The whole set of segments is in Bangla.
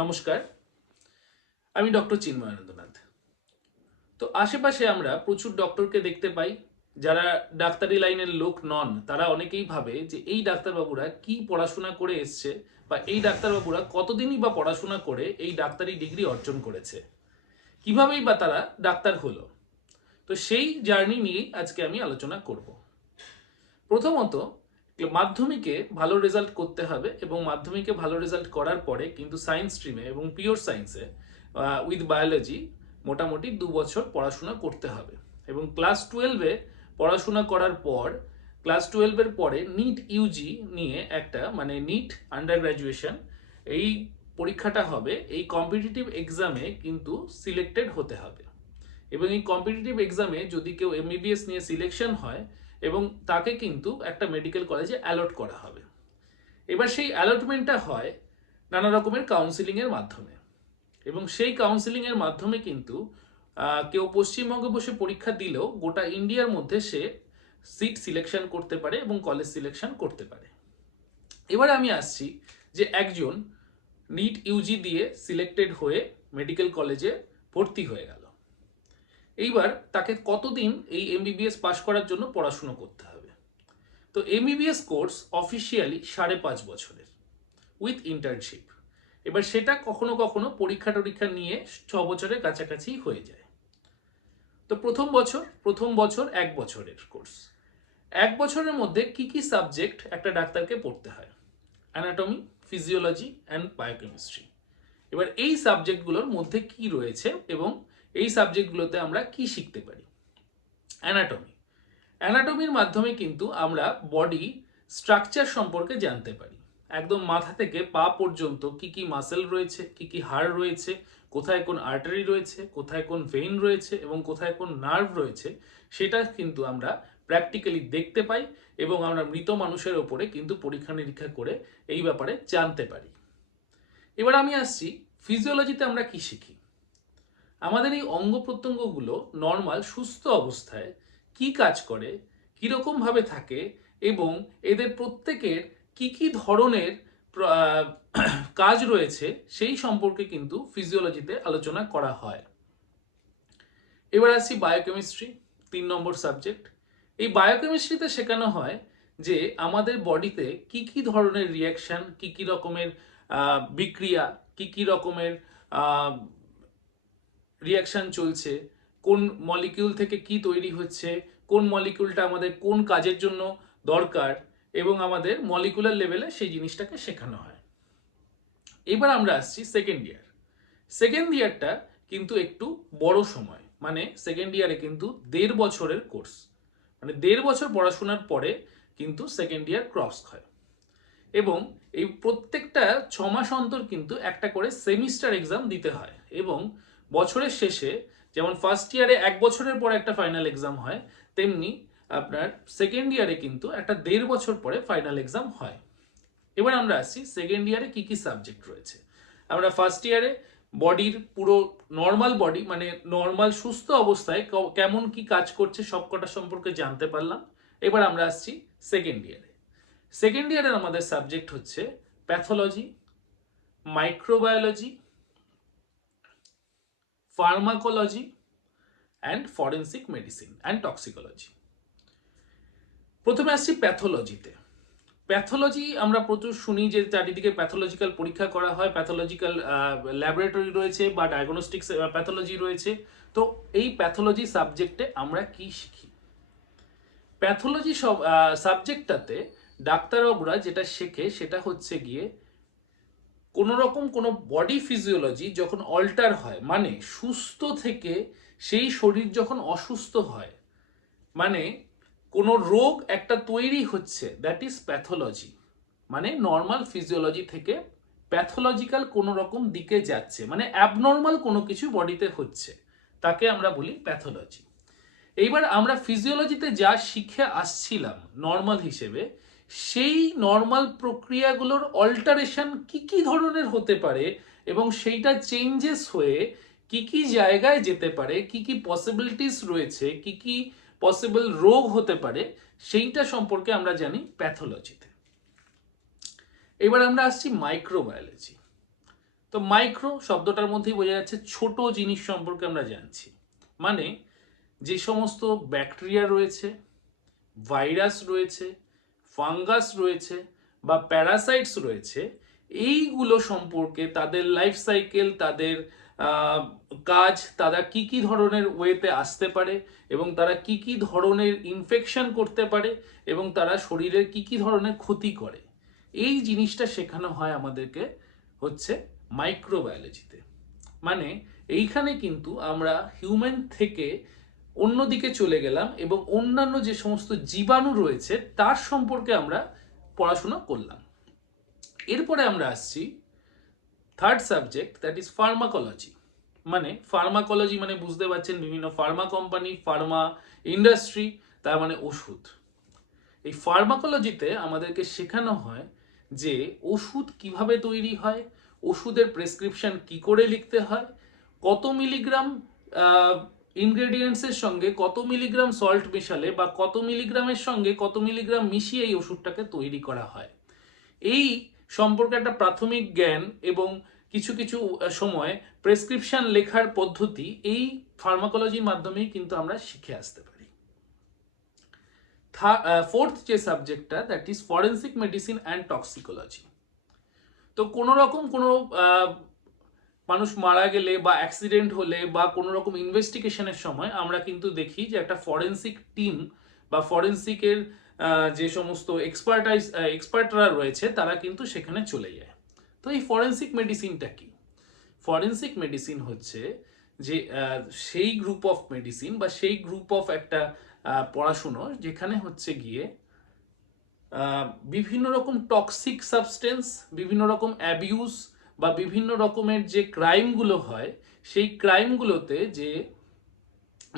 নমস্কার, আমি ডক্টর চিন্ময়ানন্দনাথ। তো আশেপাশে আমরা প্রচুর ডক্টরকে দেখতে পাই। যারা ডাক্তারি লাইনের লোক নন তারা অনেকেই ভাবে যে এই ডাক্তারবাবুরা কি পড়াশোনা করে এসছে বা এই ডাক্তারবাবুরা কতদিনই বা পড়াশোনা করে এই ডাক্তারি ডিগ্রি অর্জন করেছে, কিভাবেই বা তারা ডাক্তার হলো। তো সেই জার্নি নিয়েই আজকে আমি আলোচনা করব। প্রথমত, মাধ্যমিকে ভালো রেজাল্ট করতে হবে এবং মাধ্যমিকে ভালো রেজাল্ট করার পরে কিন্তু সায়েন্স স্ট্রিমে এবং পিওর সায়েন্সে উইথ বায়োলজি মোটামুটি 2 বছর পড়াশোনা করতে হবে। এবং ক্লাস 12-এ পড়াশোনা করার পর ক্লাস 12-এর পরে নিট ইউজি নিয়ে একটা নিট আন্ডার গ্র্যাজুয়েশন, এই পরীক্ষাটা হবে। এই কম্পিটিটিভ এক্সামে কিন্তু সিলেক্টেড হতে হবে এবং এই কম্পিটিটিভ এক্সামে যদি কেউ এমবিবিএস নিয়ে সিলেকশন হয় এবং তাকে কিন্তু একটা মেডিকেল কলেজে অ্যালট করা হবে। এবার সেই অ্যালটমেন্টটা হয় নানা রকমের কাউন্সিলিংয়ের মাধ্যমে এবং সেই কাউন্সিলিংয়ের মাধ্যমে কিন্তু কেউ পশ্চিমবঙ্গে বসে পরীক্ষা দিলেও গোটা ইন্ডিয়ার মধ্যে সে সিট সিলেকশন করতে পারে এবং কলেজ সিলেকশন করতে পারে। এবারে আমি আসছি যে একজন নিট ইউজি দিয়ে সিলেক্টেড হয়ে মেডিকেল কলেজে ভর্তি হয়ে গেল। এইবার তাকে কতদিন এই এমবিবিএস পাশ করার জন্য পড়াশুনো করতে হবে? তো এমবিবিএস কোর্স অফিসিয়ালি 5.5 বছরের উইথ ইন্টার্নশিপ। এবার সেটা কখনো কখনো পরীক্ষা টরীক্ষা নিয়ে 6 বছরের কাছাকাছি হয়ে যায়। তো প্রথম বছর 1 বছরের কোর্স। 1 বছরের মধ্যে কি কি সাবজেক্ট একটা ডাক্তারকে পড়তে হয়? Anatomy, physiology and biochemistry. এবার এই সাবজেক্টগুলোর মধ্যে কি রয়েছে এবং এই সাবজেক্টগুলোতে আমরা কি শিখতে পারি? অ্যানাটমি। অ্যানাটমির মাধ্যমে কিন্তু আমরা বডি স্ট্রাকচার সম্পর্কে জানতে পারি। একদম মাথা থেকে পা পর্যন্ত কি কি মাসেল রয়েছে, কি কি হাড় রয়েছে, কোথায় কোন আর্টারি রয়েছে, কোথায় কোন ভেইন রয়েছে এবং কোথায় কোন নার্ভ রয়েছে, সেটা কিন্তু আমরা প্র্যাকটিক্যালি দেখতে পাই এবং আমরা মৃত মানুষের ওপরে কিন্তু পরীক্ষা নিরীক্ষা করে এই ব্যাপারে জানতে পারি। এবার আমি আসছি ফিজিওলজিতে আমরা কি শিখি। আমাদের এই অঙ্গ প্রত্যঙ্গগুলো নর্মাল সুস্থ অবস্থায় কি কাজ করে, কিরকম ভাবে থাকে এবং এদের প্রত্যেকের কি কি ধরনের কাজ রয়েছে সেই সম্পর্কে কিন্তু ফিজিওলজিতে আলোচনা করা হয়। এবার আসছি বায়োকেমিস্ট্রি, 3 নম্বর সাবজেক্ট। এই বায়োকেমিস্ট্রিতে শেখানো হয় যে আমাদের বডিতে কি কি ধরনের রিয়াকশন, কি কি রকমের বিক্রিয়া, কি কি রকমের রিয়াকশন চলছে, কোন মলিকিউল থেকে কি তৈরি হচ্ছে, কোন মলিকিউলটা আমাদের কোন কাজের জন্য দরকার এবং আমাদের মলিকুলার লেভেলে সেই জিনিসটাকে শেখানো হয়। এবার আমরা আসছি সেকেন্ড ইয়ার। সেকেন্ড ইয়ারটা কিন্তু একটু বড় সময়, সেকেন্ড ইয়ারে কিন্তু 1.5 বছরের কোর্স, 1.5 বছর পড়াশোনার পরে কিন্তু সেকেন্ড ইয়ার ক্রস হয় এবং এই প্রত্যেকটা 6 মাস অন্তর কিন্তু একটা করে সেমিস্টার এক্সাম দিতে হয় এবং বছরের শেষে যেমন ফার্স্ট ইয়ারে 1 বছরের পর একটা ফাইনাল এক্সাম হয়, তেমনি আপনার সেকেন্ড ইয়ারে কিন্তু একটা 1.5 বছর পরে ফাইনাল এক্সাম হয়। এবার আমরা আসছি সেকেন্ড ইয়ারে কি কি সাবজেক্ট রয়েছে। আমরা ফার্স্ট ইয়ারে বডির পুরো নর্মাল বডি নর্মাল সুস্থ অবস্থায় কেমন কি কাজ করছে সবকটা সম্পর্কে জানতে পারলাম। এবার আমরা আসছি সেকেন্ড ইয়ারে। সেকেন্ড ইয়ারের আমাদের সাবজেক্ট হচ্ছে pathology, microbiology, pharmacology and forensic medicine and toxicology. প্রথমে আসছি প্যাথোলজিতে। প্যাথোলজি আমরা প্রচুর শুনি যে চারিদিকে প্যাথোলজিক্যাল পরীক্ষা করা হয়, প্যাথোলজিক্যাল ল্যাবরেটরি রয়েছে বা ডায়াগনস্টিক্স প্যাথোলজি রয়েছে। তো এই প্যাথোলজি সাবজেক্টে আমরা কি শিখি? প্যাথোলজি সাবজেক্টটাতে ডাক্তারবাবুরা যেটা শেখে সেটা হচ্ছে গিয়ে কোনো রকম কোনো বডি ফিজিওলজি যখন অল্টার হয়, সুস্থ থেকে সেই শরীর যখন অসুস্থ হয়, কোনো রোগ একটা তৈরি হচ্ছে, that is pathology. Normal physiology থেকে প্যাথোলজিক্যাল কোনো রকম দিকে যাচ্ছে, অ্যাবনর্মাল কোনো কিছু বডিতে হচ্ছে, তাকে আমরা বলি প্যাথোলজি। এইবার আমরা ফিজিওলজিতে যা শিখে আসছিলাম নর্মাল হিসেবে, সেই নর্মাল প্রক্রিয়াগুলোর অল্টারেশন কি কি ধরনের হতে পারে এবং সেইটা চেঞ্জেস হয়ে কি কি জায়গায় যেতে পারে, কি কি পসিবিলিটিস রয়েছে, কি কি পসিবল রোগ হতে পারে, সেইটা সম্পর্কে আমরা জানি প্যাথোলজিতে। এবার আমরা আসছি মাইক্রোবায়োলজি। তো মাইক্রো শব্দটার মধ্যেই বোঝা যাচ্ছে ছোট জিনিস সম্পর্কে আমরা জানছি, মানে যে সমস্ত ব্যাকটেরিয়া রয়েছে, ভাইরাস রয়েছে, ফাঙ্গাস রয়েছে বা প্যারাসাইটস রয়েছে, এইগুলো সম্পর্কে তাদের লাইফ সাইকেল, তাদের কাজ, তারা কি কি ধরনের ওয়েতে আসতে পারে এবং তারা কি কি ধরনের ইনফেকশন করতে পারে এবং তারা শরীরের কি কি ধরনের ক্ষতি করে, এই জিনিসটা শেখানো হয় আমাদেরকে হচ্ছে মাইক্রোবায়োলজিতে। মানে এইখানে কিন্তু আমরা হিউম্যান থেকে অন্যদিকে চলে গেলাম এবং অন্যান্য যে সমস্ত জীবাণু রয়েছে তার সম্পর্কে আমরা পড়াশোনা করলাম। এরপরে আমরা আসছি third subject, that is pharmacology. মানে ফার্মাকোলজি মানে বুঝতে পারছেন বিভিন্ন ফার্মা কোম্পানি, ফার্মা ইন্ডাস্ট্রি, তার মানে ওষুধ। এই ফার্মাকোলজিতে আমাদেরকে শেখানো হয় যে ওষুধ কিভাবে তৈরি হয়, ওষুধের প্রেসক্রিপশন কি করে লিখতে হয়, কত মিলিগ্রাম ইনগ্রেডিয়েন্টসের সঙ্গে কত মিলিগ্রাম সল্ট মেশালে বা কত মিলিগ্রামের সঙ্গে কত মিলিগ্রাম মিশিয়ে এই ওষুধটাকে তৈরি করা হয়, এই সম্পর্কে একটা প্রাথমিক জ্ঞান এবং কিছু কিছু সময় প্রেসক্রিপশন লেখার পদ্ধতি এই ফার্মাকোলজির মাধ্যমেই কিন্তু আমরা শিখে আসতে পারি। ফোর্থ যে সাবজেক্টটা, that is forensic medicine and toxicology. তো কোনো রকম কোনো মানুষ মারা গেলে বা অ্যাক্সিডেন্ট হলে বা কোনো রকম ইনভেস্টিগেশনের সময় আমরা কিন্তু দেখি যে একটা ফরেন্সিক টিম বা ফরেন্সিকের যে সমস্ত এক্সপার্টরা রয়েছে তারা কিন্তু সেখানে চলে যায়। তো এই ফরেন্সিক মেডিসিনটা কি? ফরেন্সিক মেডিসিন হচ্ছে যে সেই গ্রুপ অফ মেডিসিন বা সেই গ্রুপ অফ একটা পড়াশুনো যেখানে হচ্ছে গিয়ে বিভিন্ন রকম টক্সিক সাবস্টেন্স, বিভিন্ন রকম অ্যাবিউজ বা বিভিন্ন রকমের যে ক্রাইমগুলো হয় সেই ক্রাইমগুলোতে যে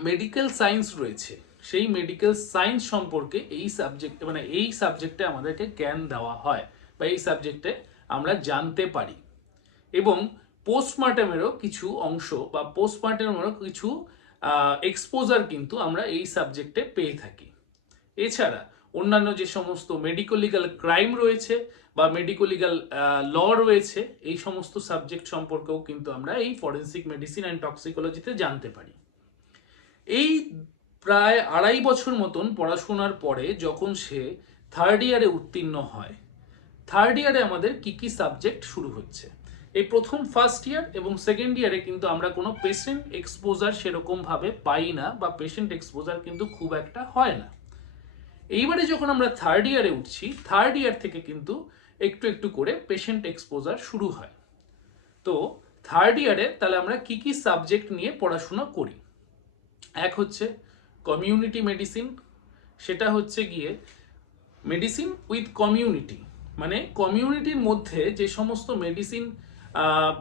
মেডিকেল সায়েন্স রয়েছে সেই মেডিকেল সায়েন্স সম্পর্কে এই সাবজেক্টে মানে এই সাবজেক্টে আমাদেরকে জ্ঞান দেওয়া হয় বা এই সাবজেক্টে আমরা জানতে পারি। এবং পোস্টমর্টেমেরও কিছু অংশ বা পোস্টমর্টেমেরও কিছু এক্সপোজার কিন্তু আমরা এই সাবজেক্টে পেয়ে থাকি। এছাড়া অন্যান্য যে সমস্ত মেডিকো লিগাল ক্রাইম রয়েছে বা মেডিকো লিগাল ল রয়েছে, এই সমস্ত সাবজেক্ট সম্পর্কেও কিন্তু আমরা এই ফরেন্সিক মেডিসিন অ্যান্ড টক্সিকোলজিতে জানতে পারি। এই প্রায় 2.5 বছর মতন পড়াশোনার পরে যখন সে থার্ড ইয়ারে উত্তীর্ণ হয়, থার্ড ইয়ারে আমাদের কি কি সাবজেক্ট শুরু হচ্ছে। এই প্রথম ফার্স্ট ইয়ার এবং সেকেন্ড ইয়ারে কিন্তু আমরা কোনো পেশেন্ট এক্সপোজার সেরকম ভাবে পাই না বা পেশেন্ট এক্সপোজার কিন্তু খুব একটা হয় না। এইবারে যখন আমরা থার্ড ইয়ারে উঠছি, থার্ড ইয়ার থেকে কিন্তু একটু একটু করে পেশেন্ট এক্সপোজার শুরু হয়। তো থার্ড ইয়ারে তাহলে আমরা কি কি সাবজেক্ট নিয়ে পড়াশোনা করি? এক হচ্ছে কমিউনিটি মেডিসিন, সেটা হচ্ছে গিয়ে মেডিসিন উইথ কমিউনিটি, মানে কমিউনিটির মধ্যে যে সমস্ত মেডিসিন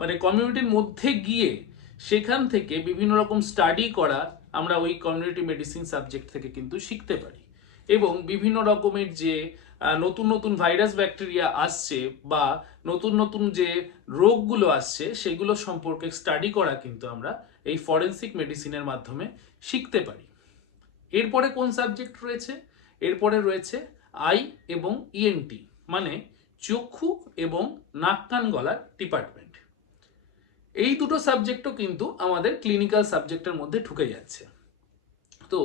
মানে কমিউনিটির মধ্যে গিয়ে সেখান থেকে বিভিন্ন রকম স্টাডি করা আমরা ওই কমিউনিটি মেডিসিন সাবজেক্ট থেকে কিন্তু শিখতে পারি। এবং বিভিন্ন রকমের যে নতুন নতুন ভাইরাস ব্যাকটেরিয়া আসছে বা নতুন নতুন যে রোগগুলো আসছে সেগুলো সম্পর্কে স্টাডি করা কিন্তু আমরা এই ফরেন্সিক মেডিসিনের মাধ্যমে শিখতে পারি। এরপরে কোন সাবজেক্ট রয়েছে? এরপরে রয়েছে আই এবং ইএনটি, মানে চক্ষু এবং নাক কান গলার ডিপার্টমেন্ট। এই দুটো সাবজেক্টও কিন্তু আমাদের ক্লিনিক্যাল সাবজেক্টের মধ্যে ঢুকে যাচ্ছে। তো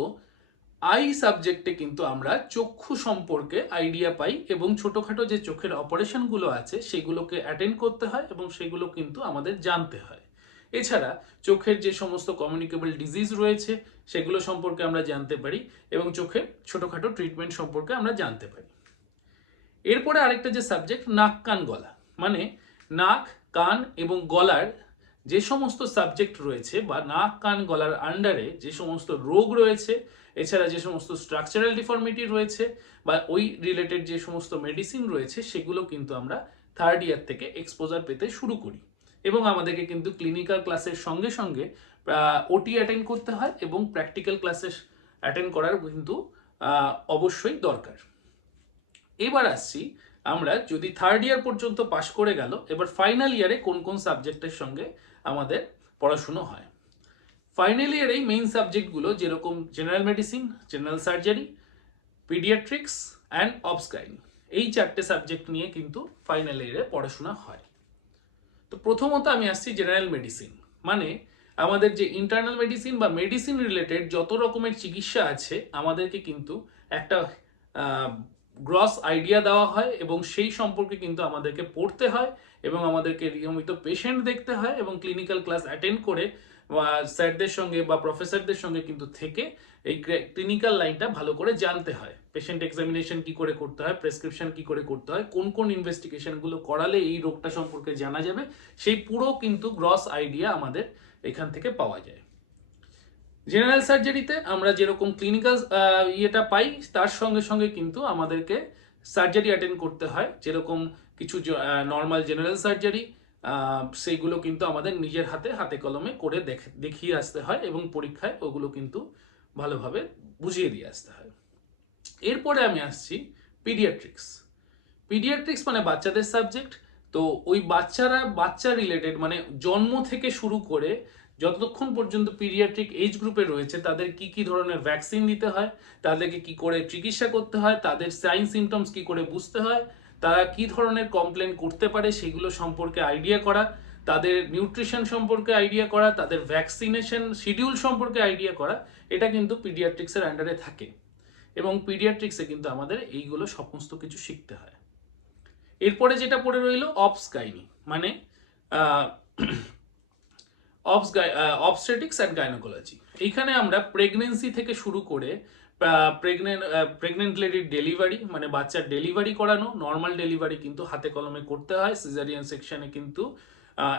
আই সাবজেক্টে কিন্তু আমরা চক্ষু সম্পর্কে আইডিয়া পাই এবং ছোটখাটো যে চোখের অপারেশনগুলো আছে সেগুলোকে অ্যাটেন্ড করতে হয় এবং সেগুলো কিন্তু আমাদের জানতে হয়। এছাড়া চোখের যে সমস্ত কমিউনিকেবল ডিজিজ রয়েছে সেগুলো সম্পর্কে আমরা জানতে পারি এবং চোখের ছোটখাটো ট্রিটমেন্ট সম্পর্কে আমরা জানতে পারি। এরপরে আরেকটা যে সাবজেক্ট নাক কান গলা, মানে নাক কান এবং গলার যে সমস্ত সাবজেক্ট রয়েছে বা নাক কান গলার আন্ডারে যে সমস্ত রোগ রয়েছে, এছাড়া যে সমস্ত স্ট্রাকচারাল ডিফর্মিটি রয়েছে বা ওই রিলেটেড যে সমস্ত মেডিসিন রয়েছে সেগুলো কিন্তু আমরা থার্ড ইয়ার থেকে এক্সপোজার পেতে শুরু করি এবং আমাদেরকে কিন্তু ক্লিনিক্যাল ক্লাসের সঙ্গে সঙ্গে ওটি অ্যাটেন্ড করতে হয় এবং প্র্যাকটিক্যাল ক্লাসেস অ্যাটেন্ড করার কিন্তু অবশ্যই দরকার। এবার আসছি আমরা যদি থার্ড ইয়ার পর্যন্ত পাশ করে গেল, এবার ফাইনাল ইয়ারে কোন কোন সাবজেক্টের সঙ্গে আমাদের পড়াশুনো হয়। ফাইনাল ইয়ারেই মেইন সাবজেক্টগুলো যেরকম general medicine, general surgery, paediatrics and obsgynae, এই 4টে সাবজেক্ট নিয়ে কিন্তু ফাইনাল ইয়ারে পড়াশোনা হয়। তো প্রথমত আমি আসছি জেনারেল মেডিসিন, মানে আমাদের যে ইন্টারনাল মেডিসিন বা মেডিসিন রিলেটেড যত রকমের চিকিৎসা আছে আমাদেরকে কিন্তু একটা গ্রস আইডিয়া দেওয়া হয় এবং সেই সম্পর্কে কিন্তু আমাদেরকে পড়তে হয় এবং আমাদেরকে নিয়মিত পেশেন্ট দেখতে হয় এবং ক্লিনিক্যাল ক্লাস অ্যাটেন্ড করে স্যারদের সঙ্গে বা প্রফেসরদের সঙ্গে কিন্তু থেকে এই ক্লিনিক্যাল লাইনটা ভালো করে জানতে হয়। পেশেন্ট এক্সামিনেশন কি করে করতে হয়, প্রেসক্রিপশন কি করে করতে হয়, কোন কোন ইনভেস্টিগেশনগুলো করালে এই রোগটা সম্পর্কে জানা যাবে, সেই পুরো কিন্তু গ্রস আইডিয়া আমাদের এখান থেকে পাওয়া যায়। জেনারেল সার্জারিতে আমরা যেরকম ক্লিনিক্যাল ইয়েটা পাই তার সঙ্গে সঙ্গে কিন্তু আমাদেরকে সার্জারি অ্যাটেন্ড করতে হয়, যেরকম কিছু নর্মাল জেনারেল সার্জারি সেইগুলো কিন্তু আমাদের নিজের হাতে হাতে কলমে করে দেখিয়ে আসতে হয় এবং পরীক্ষায় ওগুলো কিন্তু ভালোভাবে বুঝিয়ে দিয়ে আসতে হয়। এরপরে আমি আসছি পিডিয়াট্রিক্স। পিডিয়াট্রিক্স মানে বাচ্চাদের সাবজেক্ট। তো ওই বাচ্চা রিলেটেড মানে জন্ম থেকে শুরু করে যতক্ষণ পর্যন্ত পিডিয়াট্রিক এজ গ্রুপে রয়েছে তাদের কি কি ধরনের ভ্যাকসিন দিতে হয়, তাদেরকে কি করে চিকিৎসা করতে হয়, তাদের সাইন সিমটমস কি করে বুঝতে হয়, তারা কি ধরনের কমপ্লেন করতে পারে সেগুলো সম্পর্কে আইডিয়া করা, তাদের নিউট্রিশন সম্পর্কে আইডিয়া করা, তাদের ভ্যাকসিনেশন শিডিউল সম্পর্কে আইডিয়া করা, এটা কিন্তু পিডিয়াট্রিক্সের আন্ডারে থাকে এবং পিডিয়াট্রিক্সে কিন্তু আমাদের এইগুলো সমস্ত কিছু শিখতে হয়। এরপরে যেটা পড়ে রইল অবসগাইনি, মানে অবস্টেটিক্স অ্যান্ড গাইনোকোলজি। এইখানে আমরা প্রেগনেন্সি থেকে শুরু করে প্রেগনেন্ট লেডির ডেলিভারি মানে বাচ্চার ডেলিভারি করানো, নর্মাল ডেলিভারি কিন্তু হাতে কলমে করতে হয়, সিজারিয়ান সেকশনে কিন্তু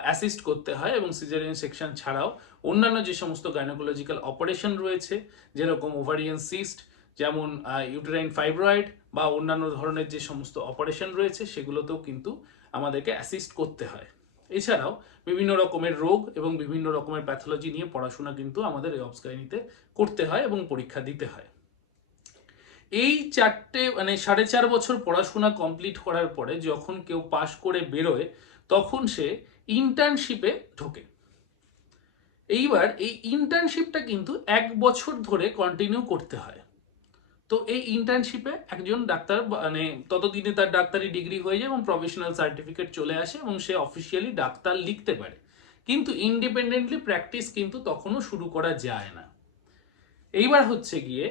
অ্যাসিস্ট করতে হয় এবং সিজারিয়ান সেকশন ছাড়াও অন্যান্য যে সমস্ত গাইনোকোলজিক্যাল অপারেশন রয়েছে যেরকম ওভারিয়ান সিস্ট, যেমন ইউটেরাইন ফাইব্রয়েড বা অন্যান্য ধরনের যে সমস্ত অপারেশন রয়েছে সেগুলোতেও কিন্তু আমাদেরকে অ্যাসিস্ট করতে হয়। এছাড়াও বিভিন্ন রকমের রোগ এবং বিভিন্ন রকমের প্যাথোলজি নিয়ে পড়াশোনা কিন্তু আমাদের এই অবসগাইনিতে করতে হয় এবং পরীক্ষা দিতে হয়। এই 4.5 বছর পড়াশোনা কমপ্লিট করার পরে যখন কেউ পাশ করে বেরোয় তখন সে ইন্টার্নশিপে ঢোকে। এইবার এই ইন্টার্নশিপটা কিন্তু 1 বছর ধরে কন্টিনিউ করতে হয়। তো এই ইন্টার্নশিপে একজন ডাক্তার মানে ততদিনে তার ডাক্তারি ডিগ্রি হয়ে যায় এবং প্রফেশনাল সার্টিফিকেট চলে আসে এবং সে অফিসিয়ালি ডাক্তার লিখতে পারে, কিন্তু ইন্ডিপেন্ডেন্টলি প্র্যাকটিস কিন্তু তখনও শুরু করা যায় না। এইবার হচ্ছে গিয়ে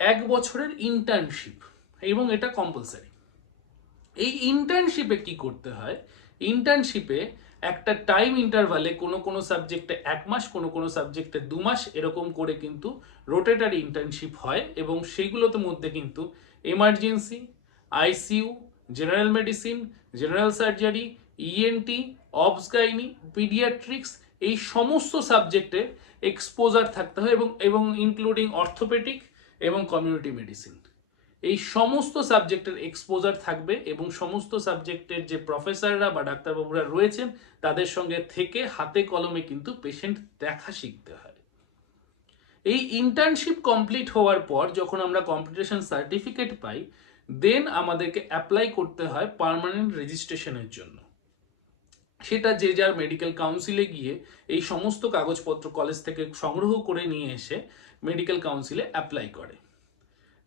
1 বছরের ইন্টার্নশিপ এবং এটা কম্পালসারি। এই ইন্টার্নশিপে কি করতে হয়, ইন্টার্নশিপে একটা টাইম ইন্টারভালে কোনো কোনো সাবজেক্টে 1 মাস, কোনো কোনো সাবজেক্টে 2 মাস এরকম করে কিন্তু রোটেটারি ইন্টার্নশিপ হয় এবং সেইগুলোতে মধ্যে কিন্তু emergency, ICU, general medicine, general surgery, ENT, obsgynae, paediatrics এই সমস্ত সাবজেক্টের এক্সপোজার থাকতে হয় এবং ইনক্লুডিং অর্থোপেডিক এবং কমিউনিটি মেডিসিন, এই সমস্ত সাবজেক্টের এক্সপোজার থাকবে এবং সমস্ত সাবজেক্টের যে প্রফেসররা বা ডাক্তারবাবুরা রয়েছেন তাদের সঙ্গে থেকে হাতে কলমে কিন্তু পেশেন্ট দেখা শিখতে হয়। এই ইন্টার্নশিপ কমপ্লিট হওয়ার পর যখন আমরা কম্পিটিশন সার্টিফিকেট পাই দেন আমাদেরকে অ্যাপ্লাই করতে হয় পার্মানেন্ট রেজিস্ট্রেশনের জন্য। সেটা যে যার মেডিকেল কাউন্সিলে গিয়ে এই সমস্ত কাগজপত্র কলেজ থেকে সংগ্রহ করে নিয়ে এসে মেডিকেল কাউন্সিলে অ্যাপ্লাই করে।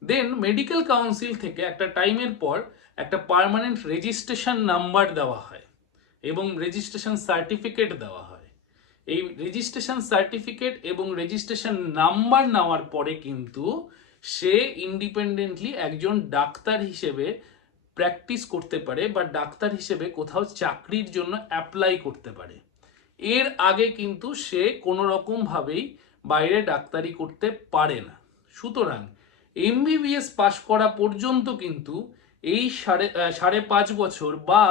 দেন মেডিকেল কাউন্সিল থেকে একটা টাইমের পর একটা পার্মানেন্ট রেজিস্ট্রেশন নাম্বার দেওয়া হয় এবং রেজিস্ট্রেশন সার্টিফিকেট দেওয়া হয়। এই রেজিস্ট্রেশন সার্টিফিকেট এবং রেজিস্ট্রেশন নাম্বার নেওয়ার পরে কিন্তু সে ইন্ডিপেন্ডেন্টলি একজন ডাক্তার হিসেবে প্র্যাকটিস করতে পারে বা ডাক্তার হিসেবে কোথাও চাকরির জন্য অ্যাপ্লাই করতে পারে। এর আগে কিন্তু সে কোনো রকম ভাবেই বাইরে ডাক্তারি করতে পারে না। সুতরাং এমবিবিএস পাশ করা পর্যন্ত কিন্তু এই 5.5 বছর বা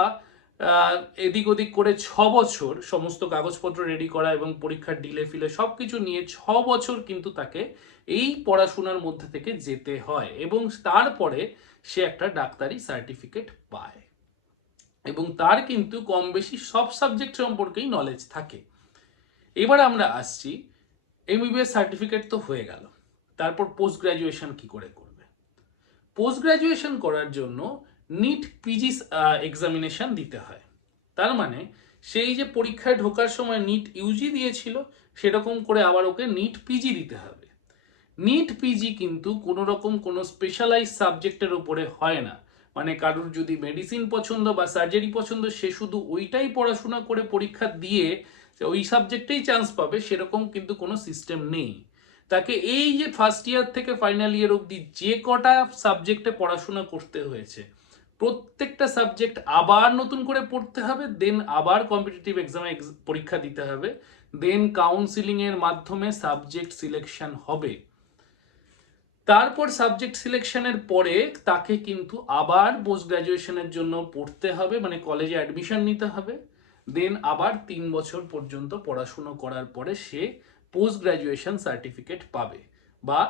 এদিক ওদিক করে 6 বছর সমস্ত কাগজপত্র রেডি করা এবং পরীক্ষার ডিলে ফিলে সবকিছু নিয়ে 6 বছর কিন্তু তাকে এই পড়াশোনার মধ্যে থেকে যেতে হয় এবং তারপরে সে একটা ডাক্তারি সার্টিফিকেট পায় এবং তার কিন্তু কম বেশি সব সাবজেক্ট সম্পর্কেই নলেজ থাকে। এবার আমরা আসছি এমবিবিএস সার্টিফিকেট তো হয়ে গেল, তারপর পোস্ট গ্রাজুয়েশন কি করে করবে। পোস্ট গ্রাজুয়েশন করার জন্য নিট পিজি এক্সামিনেশন দিতে হয়। তার মানে সেই যে পরীক্ষায় ঢোকার সময় নিট ইউজি দিয়েছিল সেরকম করে আবার ওকে নিট পিজি দিতে হবে। নিট পিজি কিন্তু কোনো রকম কোনো স্পেশালাইজ সাবজেক্টের উপরে হয় না, মানে কারোর যদি মেডিসিন পছন্দ বা সার্জারি পছন্দ, সে শুধু ওইটাই পড়াশোনা করে পরীক্ষা দিয়ে ওই সাবজেক্টেই চান্স পাবে, সেরকম কিন্তু কোনো সিস্টেম নেই। তাকে এই যে ফার্স্ট ইয়ার থেকে ফাইনাল ইয়ার অবধি যে কটা সাবজেক্টে পড়াশোনা করতে হয়েছে, প্রত্যেকটা সাবজেক্ট আবার নতুন করে পড়তে হবে, দেন আবার কম্পিটিটিভ এক্সামে পরীক্ষা দিতে হবে, দেন কাউন্সিলিং এর মাধ্যমে সাবজেক্ট সিলেকশন হবে। তারপর সাবজেক্ট সিলেকশনের পরে তাকে কিন্তু আবার পোস্ট গ্রাজুয়েশনের জন্য পড়তে হবে, মানে কলেজে অ্যাডমিশন নিতে হবে, দেন আবার 3 বছর পর্যন্ত পড়াশুনো করার পরে সে পোস্ট গ্রাজুয়েশন সার্টিফিকেট পাবে বা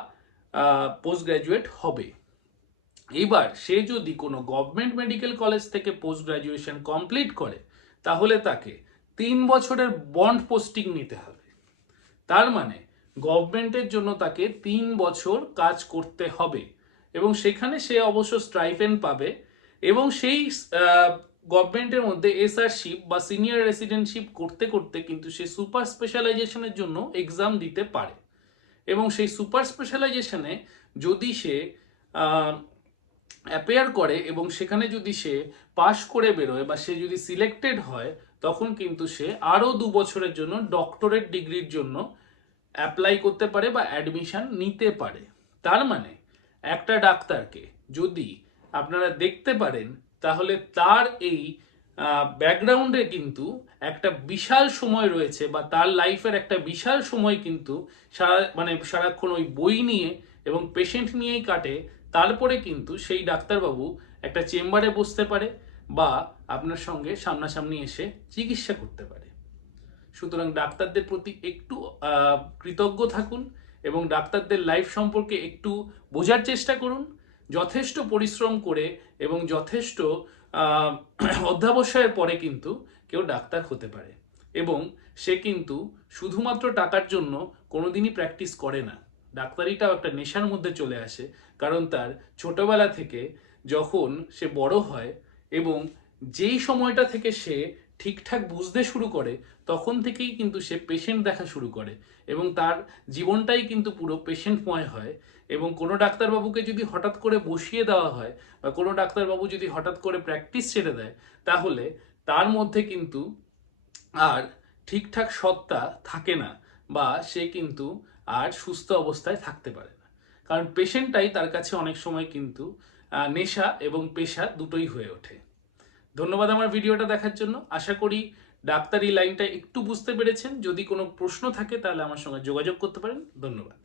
পোস্ট গ্রাজুয়েট হবে। এবার সে যদি কোনো গভর্নমেন্ট মেডিকেল কলেজ থেকে পোস্ট গ্রাজুয়েশন কমপ্লিট করে, তাহলে তাকে 3 বছরের বন্ড পোস্টিং নিতে হবে। তার মানে গভর্নমেন্টের জন্য তাকে 3 বছর কাজ করতে হবে, এবং সেখানে সে অবশ্য স্ট্রাইপেন্ড পাবে, এবং সেই গভর্নমেন্টের মধ্যে এসআরশিপ বা সিনিয়র রেসিডেন্টশিপ করতে করতে কিন্তু সে সুপার স্পেশালাইজেশনের জন্য এক্সাম দিতে পারে, এবং সেই সুপার স্পেশালাইজেশনে যদি সে অ্যাপেয়ার করে এবং সেখানে যদি সে পাশ করে বেরোয় বা সে যদি সিলেক্টেড হয়, তখন কিন্তু সে আরও 2 বছরের জন্য ডক্টরেট ডিগ্রির জন্য অ্যাপ্লাই করতে পারে বা অ্যাডমিশন নিতে পারে। তার মানে একটা ডাক্তারকে যদি আপনারা দেখতে পারেন, তাহলে তার এই ব্যাকগ্রাউন্ডে কিন্তু একটা বিশাল সময় রয়েছে, বা তার লাইফের একটা বিশাল সময় কিন্তু সারাক্ষণ ওই বই নিয়ে এবং পেশেন্ট নিয়েই কাটে। তারপরে কিন্তু সেই ডাক্তারবাবু একটা চেম্বারে বসতে পারে বা আপনার সঙ্গে সামনাসামনি এসে চিকিৎসা করতে পারে। সুতরাং ডাক্তারদের প্রতি একটু কৃতজ্ঞ থাকুন এবং ডাক্তারদের লাইফ সম্পর্কে একটু বোঝার চেষ্টা করুন। যথেষ্ট পরিশ্রম করে এবং যথেষ্ট অধ্যাবসায়ের পরে কিন্তু কেউ ডাক্তার হতে পারে, এবং সে কিন্তু শুধুমাত্র টাকার জন্য কোনোদিনই প্র্যাকটিস করে না। ডাক্তারিটাও একটা নেশার মধ্যে চলে আসে, কারণ তার ছোটবেলা থেকে যখন সে বড় হয় এবং যেই সময়টা থেকে সে ঠিকঠাক বুঝতে শুরু করে, তখন থেকেই কিন্তু সে পেশেন্ট দেখা শুরু করে, এবং তার জীবনটাই কিন্তু পুরো পেশেন্টময় হয়। এবং কোনো ডাক্তারবাবুকে যদি হঠাৎ করে বসিয়ে দেওয়া হয় বা কোনো ডাক্তারবাবু যদি হঠাৎ করে প্র্যাকটিস ছেড়ে দেয়, তাহলে তার মধ্যে কিন্তু আর ঠিকঠাক সত্তা থাকে না, বা সে কিন্তু আর সুস্থ অবস্থায় থাকতে পারে না, কারণ পেশেন্টটাই তার কাছে অনেক সময় কিন্তু নেশা এবং পেশা দুটোই হয়ে ওঠে। ধন্যবাদ আমার ভিডিওটা দেখার জন্য। আশা করি ডাক্তারি লাইনটা একটু বুঝতে পেরেছেন। যদি কোনো প্রশ্ন থাকে তাহলে আমার সঙ্গে যোগাযোগ করতে পারেন। ধন্যবাদ।